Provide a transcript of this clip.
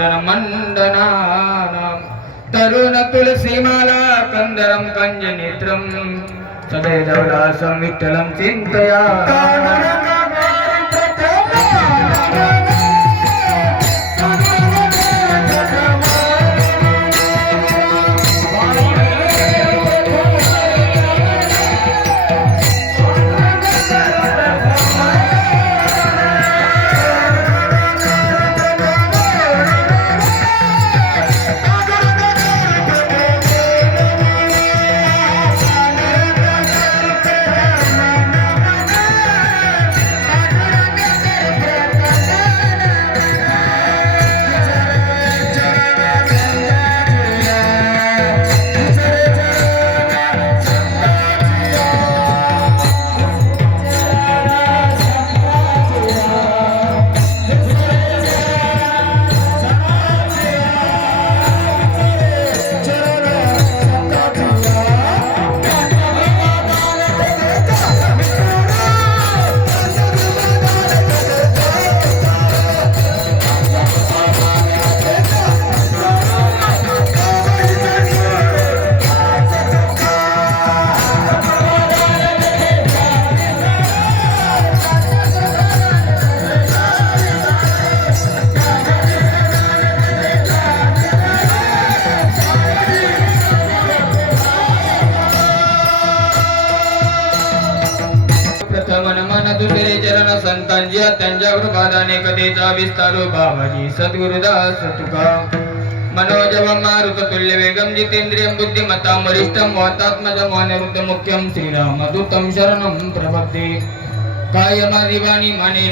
चंदन मंडनानां तरुण तुलसीमाला कंदरं कंज नेत्रं सदैवलासं विठ्ठलं चिन्तया दुसरे चरण संतांची त्यांच्यावर बाधाने कधीचा विस्तारो बाबाजी सद्गुरुदास तुका मनोजव मारुत तुल्य वेगम जितेंद्रियं बुद्धिमतां वरिष्ठं वातात्मजं वानरुद्ध मुख्यं श्रीरामदूतं शरणं प्रपद्ये कायमादिवाणी मानेल